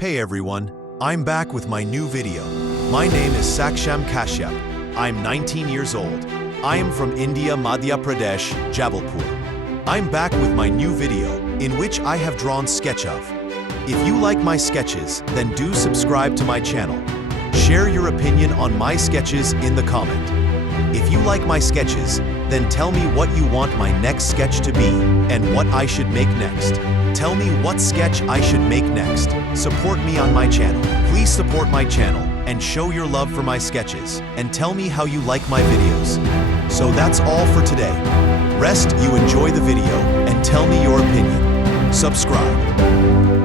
Hey everyone, I'm back with my new video. My name is Saksham Kashyap. I'm 19 years old. I am from India, Madhya Pradesh, Jabalpur. I'm back with my new video, in which I have drawn sketch of. If you like my sketches, then do subscribe to my channel. Share your opinion on my sketches in the comment. If you like my sketches, then tell me what you want my next sketch to be, and what I should make next. Tell me what sketch I should make next. Support me on my channel. Please support my channel, and show your love for my sketches, and tell me how you like my videos. So that's all for today. Rest you enjoy the video, and tell me your opinion. Subscribe.